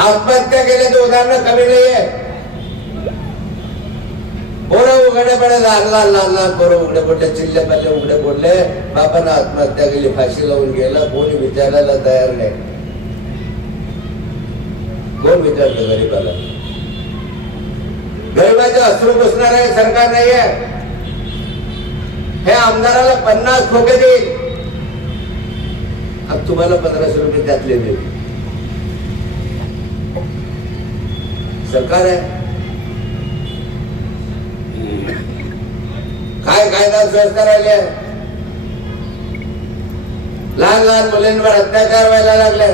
आत्महत्या केल्याचे उदाहरण कमी नाहीये. पोरं उघडे पडे लहान लहान लहान लहान पोरं उघडे पडले चिल्ले पडले उघडे पडले. बापानं आत्महत्या केली फाशी लावून गेला कोणी विचारायला तयार नाही. कोण विचारतो गरीबाला? गरीबाचे अश्रू पुसणार आहे सरकार नाहीये. हे आमदाराला पन्नास खोके देईल. तुम्हाला पंधराशे रुपये त्यातले देईल. सरकार आहे. काय कायदा सुव्यवस्था राहिले लहान लहान मुलींवर अत्याचार व्हायला लागले.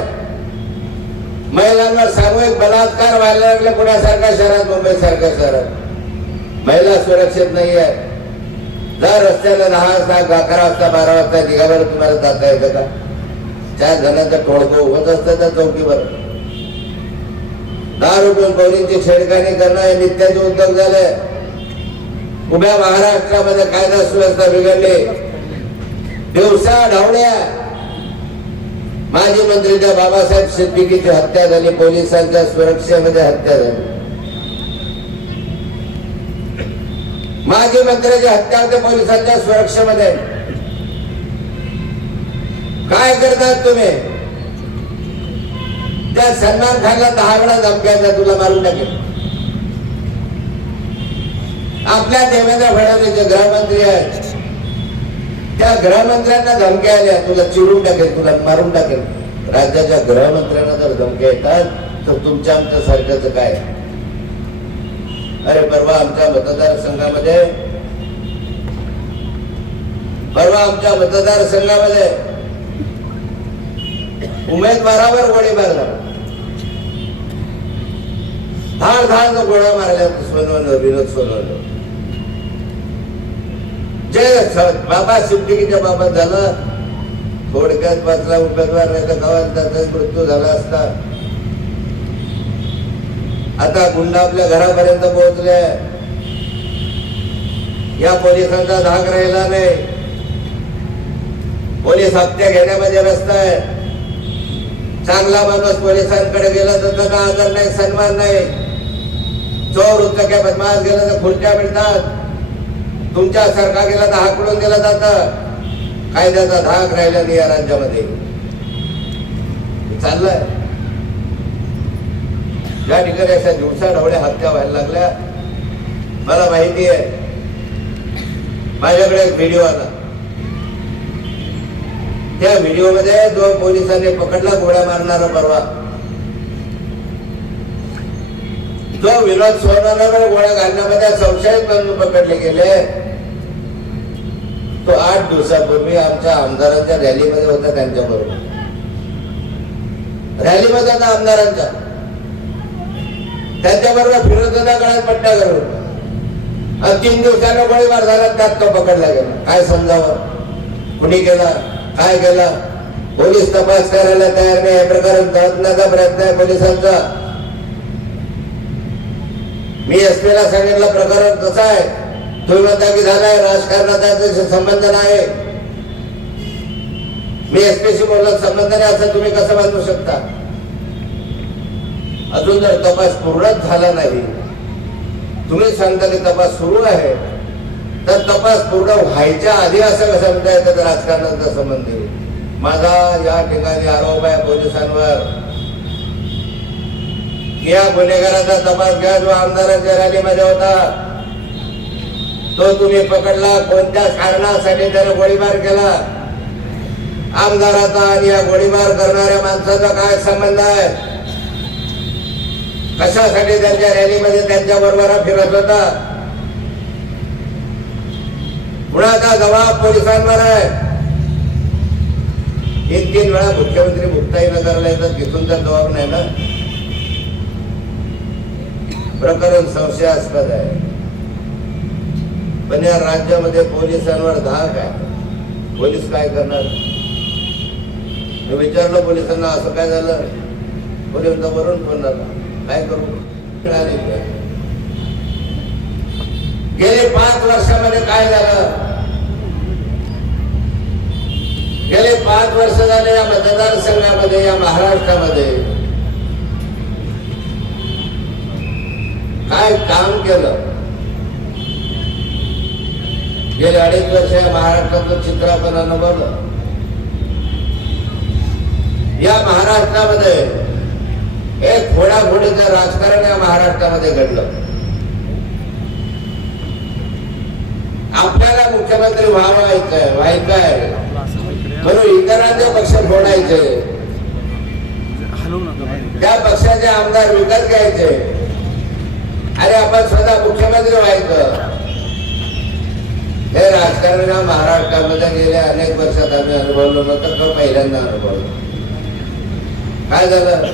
महिलांवर सामूहिक बलात्कार व्हायला लागले पुण्यासारख्या शहरात मुंबई सारख्या शहरात. महिला सुरक्षित नाहीये. जर रस्त्याला दहा वाजता अकरा वाजता बारा वाजता निघावर तुम्हाला जाता येतं का? चार जणांचं टोळकं उभत असतं त्या चौकीवर. दहा रुपये छेडखानी करणं हे नित्याचे उद्योग झाले उभ्या महाराष्ट्रामध्ये कायदा सुव्यवस्था बिघडली. दिवसा ढावण्या माजी मंत्रीच्या बाबासाहेब सिद्दीकीची हत्या झाली पोलिसांच्या सुरक्षेमध्ये हत्या झाली. माजी मंत्र्याची हत्या होते पोलिसांच्या सुरक्षेमध्ये. काय करतात तुम्ही? त्या सलमान खानला दहा वेळा धमक्या तुला मारून टाकेल. आपल्या देवेंद्र फडणवीस जे गृहमंत्री आहेत त्या गृहमंत्र्यांना धमक्या आल्या तुला चिरून टाकेल तुला मारून टाकेल. राज्याच्या गृहमंत्र्यांना जर धमक्या येतात तर तुमच्या आमच्या सारख्याच काय? अरे परवा आमच्या मतदारसंघामध्ये परवा आमच्या मतदारसंघामध्ये उमेदवारावर गोळीबार झाला. धार धार गोळ्या मारल्या सोनवलं विनोद सोनवलं. जे बाबा सिद्दीकीच्या बाबत झालं. थोडक्यात वाचला उमेदवार नाही तर गावात त्याचा मृत्यू झाला असता. आता गुंड आपल्या घरापर्यंत पोहोचले. या पोलिसांचा धाक राहिला नाही. पोलीस हत्या घेण्यामध्ये व्यस्त आहे. चांगला माणूस पोलिसांकडे गेला तर त्यांना आदर नाही सन्मान नाही. चोर उचक्या बदमाश गेला तर खुर्च्या मिळतात. तुमच्या सारखा गेला तर हाकडून दिलं जात. कायद्याचा धाक राहिला नाही या राज्यामध्ये. चाललंय. या ठिकाणी अशा दिवसा ढवळ्या हत्या व्हायला लागल्या. मला माहिती आहे. माझ्याकडे एक व्हिडिओ आला. त्या व्हिडिओमध्ये जो पोलिसांनी पकडला गोळ्या मारणारा परवा. जो विनोद सोनवण्यावर गोळ्या घालण्यामध्ये संशयित म्हणून पकडले गेले तो आठ दिवसापूर्वी आमच्या आमदारांच्या रॅलीमध्ये होता त्यांच्या बरोबर रॅलीमध्ये होता आमदारांच्या त्यांच्या बरोबर फिरत होता गळ्यात पट्ट्या करून तीन दिवसानं गोळीबार झाला त्यात तो पकडला गेला. काय समजावं? कुणी केला? काय केला? पोलीस तपास करायला तयार नाही या प्रकारे प्रयत्न आहे पोलिसांचा. मी एस ला सांगितलं प्रकरण कसं आहे? तुम्ही म्हणता की झालाय राजकारणाचा त्याच्याशी संबंध नाही. मी एसपीशी बोलत संबंध नाही असं तुम्ही कसं बांधू शकता? अजून जर तपास पूर्णच झाला नाही तुम्ही सांगता की तपास सुरू आहे तर तपास पूर्ण व्हायच्या आधी असं कसं म्हणता येतं राजकारणाचा संबंध आहे माझा या ठिकाणी आरोप आहे पोलिसांवर. या गुन्हेगाराचा तपास घ्या जो आमदारांच्या रॅलीमध्ये होता. तो तुम्ही पकडला कोणत्या कारणासाठी त्याने गोळीबार केला? आमदाराचा आणि या गोळीबार करणाऱ्या माणसाचा काय संबंध आहे? कशासाठी त्यांच्या रॅलीमध्ये त्यांच्या बरोबर फिरत होता? कुणाचा जबाब पोलिसांवर आहे? तीन तीन वेळा मुख्यमंत्री मुक्ताई नगरला येतात तिथून तर जबाब नाही ना? प्रकरण संशयास्पद आहे. पण या राज्यामध्ये पोलिसांवर धाक आहे. पोलीस काय करणार? मी विचारलं पोलिसांना असं काय झालं? पोलीस वरून फोन झाला काय करू? गेले पाच वर्षामध्ये काय झालं? गेले पाच वर्ष झाले या मतदारसंघामध्ये या महाराष्ट्रामध्ये. काय काम केलं. गेले अडीच वर्ष या महाराष्ट्राचं चित्र आपण अनुभवलं. या महाराष्ट्रामध्ये एक फोडाफोडीचं राजकारण या महाराष्ट्रामध्ये घडलं. आपल्याला मुख्यमंत्री व्हावायचंय व्हायचंय म्हणून इतरांचे पक्ष फोडायचे त्या पक्षाचे आमदार विकत घ्यायचे. अरे आपण स्वतः मुख्यमंत्री व्हायचं. हे राजकारण महाराष्ट्रामध्ये गेल्या अनेक वर्षात आम्ही अनुभवलो नव्हतं का पहिल्यांदा अनुभवलो. काय झालं?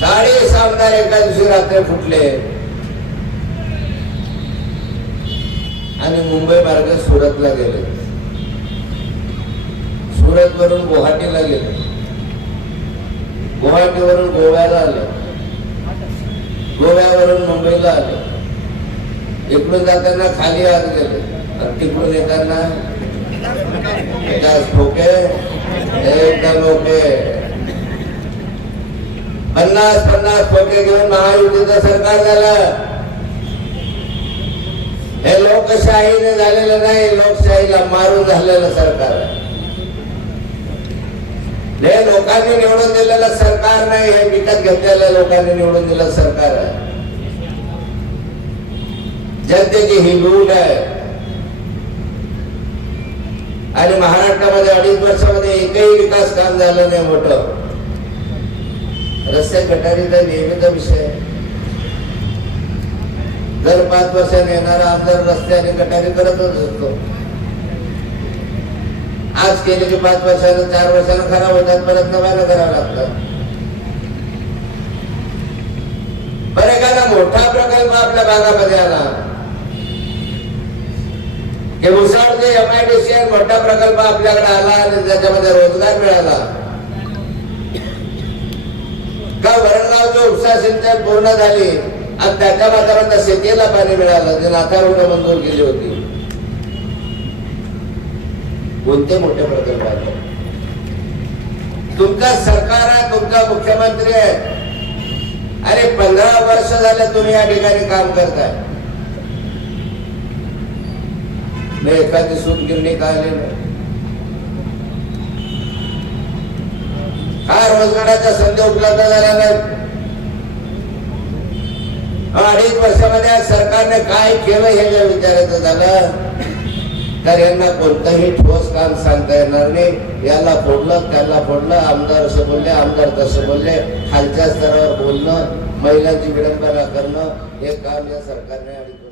चाळीस आमदार एका दिवशी रात्री फुटले. आणि मुंबई मार्ग सुरतला गेले. सुरत वरून गुवाहाटीला गेले. गुवाहाटीवरून गोव्याला आलं. गोव्यावरून मुंबईला आले. इकडून जाताना खाली आत गेले. आणि तिकडून येताना एकाच ठोके एकदम ओके पन्नास पन्नास खोके घेऊन महायुतीचं सरकार झालं. हे लोकशाहीने झालेलं नाही लोकशाहीला मारून झालेलं सरकार. आहे हे लोकांनी निवडून दिलेलं सरकार नाही हे विकत घेतलेल्या लोकांनी निवडून दिलेलं सरकार आहे. जनतेची ही लूट आहे आणि महाराष्ट्रामध्ये अडीच वर्षामध्ये एकही विकास काम झालं नाही मोठं. रस्ते कटारीचा नेहमीचा विषय. दर पाच वर्षाने येणारा आमदार रस्ते आणि गटारी करतच असतो. आज केले की पाच वर्षानं चार वर्षानं खराब होतात परत नव्यानं करावं लागतं. बरं एखादा मोठा प्रकल्प आपल्या भागामध्ये आला. हे मुसाळचे एम आय डी सी मोठा प्रकल्प आपल्याकडे आला आणि त्याच्यामध्ये रोजगार मिळाला. का वरणगावचं उपसा सिंचन पूर्ण झाली आणि त्याच्या माध्यमातून शेतीला पाणी मिळालं जे नाकारुंड मंजूर केली होती. कोणते मोठे प्रकल्प आले तुमचा सरकार आहे तुमचा मुख्यमंत्री आहे. अरे पंधरा वर्ष झाले तुम्ही या ठिकाणी काम करताय. मी एखादी सूत गिरणी काय आली नाही रोजगाराच्या संधी उपलब्ध झाल्या नाही. अडीच वर्षामध्ये सरकारने काय केलं हे जर विचारायचं झालं तर यांना कोणतंही ठोस काम सांगता येणार नाही. याला फोडलं त्याला फोडलं आमदार असं बोलले आमदार तसं बोलले खालच्या स्तरावर बोलणं महिलांची विडंबना करणं हे काम या सरकारने